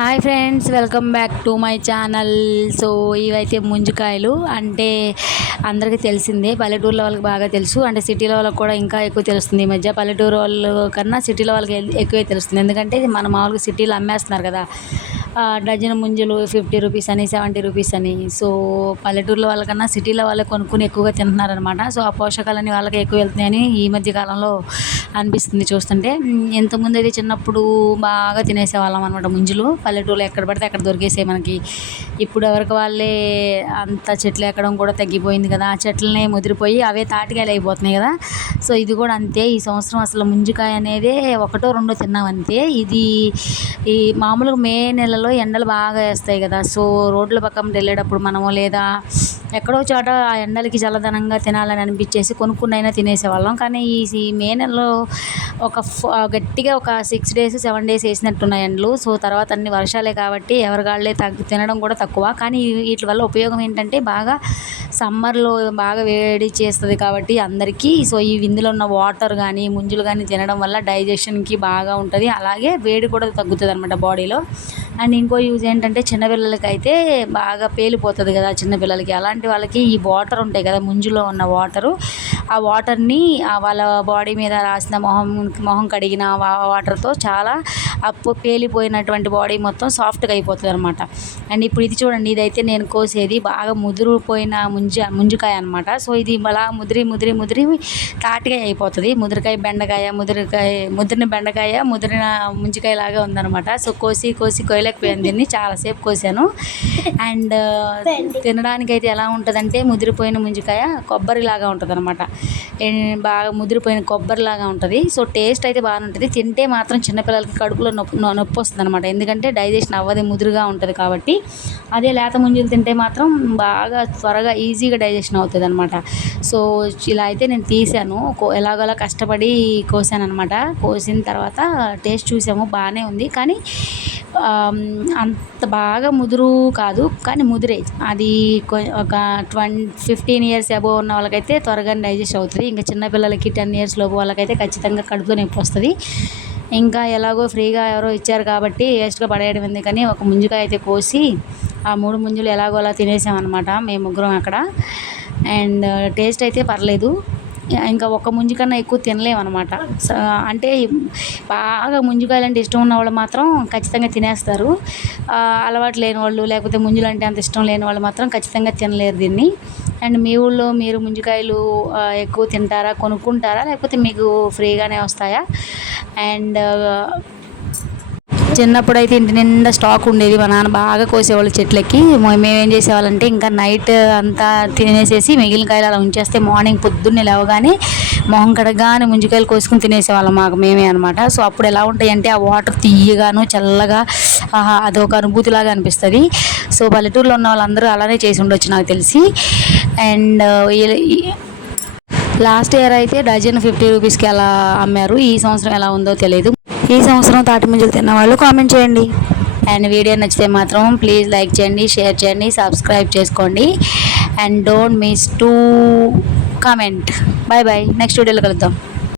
Hi friends welcome back to my channel so ఇవైతే ముంజికాయలు. అంటే అందరికీ తెలిసిందే పల్లెటూరులో వాళ్ళకి బాగా తెలుసు. అంటే సిటీలో వాళ్ళకి కూడా ఇంకా ఎక్కువ తెలుస్తుంది ఈ మధ్య. పల్లెటూరు వాళ్ళు కన్నా సిటీలో వాళ్ళకి ఎక్కువే తెలుస్తుంది. ఎందుకంటే మన మామూలుగా సిటీలో అమ్మేస్తున్నారు కదా. డజన్ ముంజలు ఫిఫ్టీ రూపీస్ అని సెవెంటీ రూపీస్ అని. సో పల్లెటూర్ల వాళ్ళకన్నా సిటీల వాళ్ళే కొనుక్కుని ఎక్కువగా తింటున్నారనమాట సో ఆ పోషకాలన్నీ వాళ్ళకి ఎక్కువ వెళ్తున్నాయని ఈ మధ్య కాలంలో అనిపిస్తుంది చూస్తుంటే. ఇంతకుముందు అయితే చిన్నప్పుడు బాగా తినేసేవాళ్ళం అనమాట ముంజులు. పల్లెటూరులో ఎక్కడ పడితే అక్కడ దొరికేసే మనకి. ఇప్పుడు ఎవరికి వాళ్ళే అంత చెట్లు ఎక్కడం కూడా తగ్గిపోయింది కదా. ఆ చెట్లనే ముదిరిపోయి అవే తాటికాయలు అయిపోతున్నాయి కదా. సో ఇది కూడా అంతే. ఈ సంవత్సరం అసలు ముంజికాయ అనేది ఒకటో రెండో తిన్నాం అంతే ఇది ఈ మామూలుగా మే నెలలో ఎండలు బాగా వేస్తాయి కదా. సో రోడ్ల పక్కన వెళ్ళేటప్పుడు మనము లేదా ఎక్కడో చోట ఆ ఎండలకి చల్లదనంగా తినాలని అనిపించేసి కొనుక్కున్నైనా తినేసేవాళ్ళం. కానీ ఈ మే నెలలో ఒక ఫ- గట్టిగా ఒక సిక్స్ డేస్ సెవెన్ డేస్ వేసినట్టున్నాయి ఎండలు. సో తర్వాత అన్ని వర్షాలే కాబట్టి ఎవరిగాళ్ళే తగ్గు తినడం కూడా తక్కువ. కానీ వీటి వల్ల ఉపయోగం ఏంటంటే బాగా సమ్మర్లో బాగా వేడి చేస్తుంది కాబట్టి అందరికీ. సో ఈ విందులో ఉన్న వాటర్ కానీ ముంజులు కానీ తినడం వల్ల డైజెషన్కి బాగా ఉంటుంది. అలాగే వేడి కూడా తగ్గుతుంది అనమాట బాడీలో. అండ్ ఇంకో యూజ్ ఏంటంటే చిన్నపిల్లలకి అయితే బాగా పేలిపోతుంది కదా చిన్నపిల్లలకి అలాంటి వాళ్ళకి ఈ వాటర్ ఉంటాయి కదా ముంజులో ఉన్న వాటరు. ఆ వాటర్ని వాళ్ళ బాడీ మీద రాసిన మొహం మొహం కడిగిన వాటర్తో చాలా అప్పు పేలిపోయినటువంటి బాడీ మొత్తం సాఫ్ట్గా అయిపోతుంది అనమాట అండ్ ఇప్పుడు ఇది చూడండి ఇదైతే నేను కోసేది బాగా ముదిరిపోయిన ముంజ ముంజకాయ అనమాట సో ఇది అలా ముదిరి ముదిరి ముదిరి తాటికాయ అయిపోతుంది. ముదిరికాయ బెండకాయ ముదిరికాయ ముదిరిన బెండకాయ ముదిరిన ముంజికాయ లాగా ఉందనమాట సో కోసి కోసి కొయ్యలేకపోయాను దీన్ని. చాలాసేపు కోసాను. అండ్ తినడానికి అయితే ఎలా ఉంటుందంటే ముదిరిపోయిన ముంజికాయ కొబ్బరిలాగా ఉంటుంది అనమాట బాగా ముదిరిపోయిన కొబ్బరిలాగా ఉంటుంది. సో టేస్ట్ అయితే బాగానే ఉంటుంది. తింటే మాత్రం చిన్నపిల్లలకి కడుపులో నొప్పి నొప్పి వస్తుంది అనమాట ఎందుకంటే డైజెషన్ అవ్వదే ముదురుగా ఉంటుంది కాబట్టి అదే లేత ముంజులు తింటే మాత్రం బాగా త్వరగా ఈజీగా డైజెషన్ అవుతుంది అనమాట సో ఇలా అయితే నేను తీసాను ఎలాగోలా కష్టపడి కోసాను అనమాట కోసిన తర్వాత టేస్ట్ చూసాము బాగానే ఉంది. కానీ అంత బాగా ముదురు కాదు. కానీ ముదిరే. అది ఒక ట్వం ఫిఫ్టీన్ ఇయర్స్ అబోవ్ ఉన్న వాళ్ళకైతే త్వరగా డైజెస్ట్ అవుతుంది. ఇంకా చిన్నపిల్లలకి టెన్ ఇయర్స్ లోపు వాళ్ళకైతే ఖచ్చితంగా కడుపులో నొప్పి వస్తుంది. ఇంకా ఎలాగో ఫ్రీగా ఎవరో ఇచ్చారు కాబట్టి వేస్ట్గా పడేయడం ఎందుకని ఒక ముంజుకాయ అయితే కోసి ఆ మూడు ముంజులు ఎలాగోలా తినేసామన్నమాట మేము ముగ్గురం అక్కడ. అండ్ టేస్ట్ అయితే పర్లేదు. ఇంకా ఒక ముంజు కన్నా ఎక్కువ తినలేము అనమాట అంటే బాగా ముంజుకాయలు అంటే ఇష్టం ఉన్న వాళ్ళు మాత్రం ఖచ్చితంగా తినేస్తారు. అలవాటు లేని వాళ్ళు లేకపోతే ముంజులు అంటే అంత ఇష్టం లేని వాళ్ళు మాత్రం ఖచ్చితంగా తినలేరు దీన్ని. అండ్ మీ ఊళ్ళో మీరు ముంజికాయలు ఎక్కువ తింటారా కొనుక్కుంటారా లేకపోతే మీకు ఫ్రీగానే వస్తాయా? అండ్ చిన్నప్పుడు అయితే ఇంటి నిండా స్టాక్ ఉండేది. మా నాన్న బాగా కోసేవాళ్ళు చెట్లకి. మేమేం చేసేవాళ్ళంటే ఇంకా నైట్ అంతా తినేసేసి మిగిలిన కాయలు అలా ఉంచేస్తే మార్నింగ్ పొద్దున్నే లేవగానే మొహం కడగానే ముంజికాయలు కోసుకుని తినేసేవాళ్ళం మాకు మేమే అనమాట సో అప్పుడు ఎలా ఉంటాయంటే ఆ వాటర్ తీయగాను చల్లగా ఆహా అదొక అనుభూతిలాగా అనిపిస్తుంది. సో పల్లెటూరులో ఉన్న వాళ్ళందరూ అలానే చేసి ఉండొచ్చు నాకు తెలిసి. అండ్ లాస్ట్ ఇయర్ అయితే డజన్ ఫిఫ్టీ రూపీస్కి అలా అమ్మారు. ఈ సంవత్సరం ఎలా ఉందో తెలియదు ఈ సంవత్సరం తాటి ముంజలు తిన్న వాళ్ళు కామెంట్ చేయండి. అండ్ వీడియో నచ్చితే మాత్రం ప్లీజ్ లైక్ చేయండి షేర్ చేయండి సబ్స్క్రైబ్ చేసుకోండి. And don't miss to comment. Bye bye next వీడియోలో కలుద్దాం.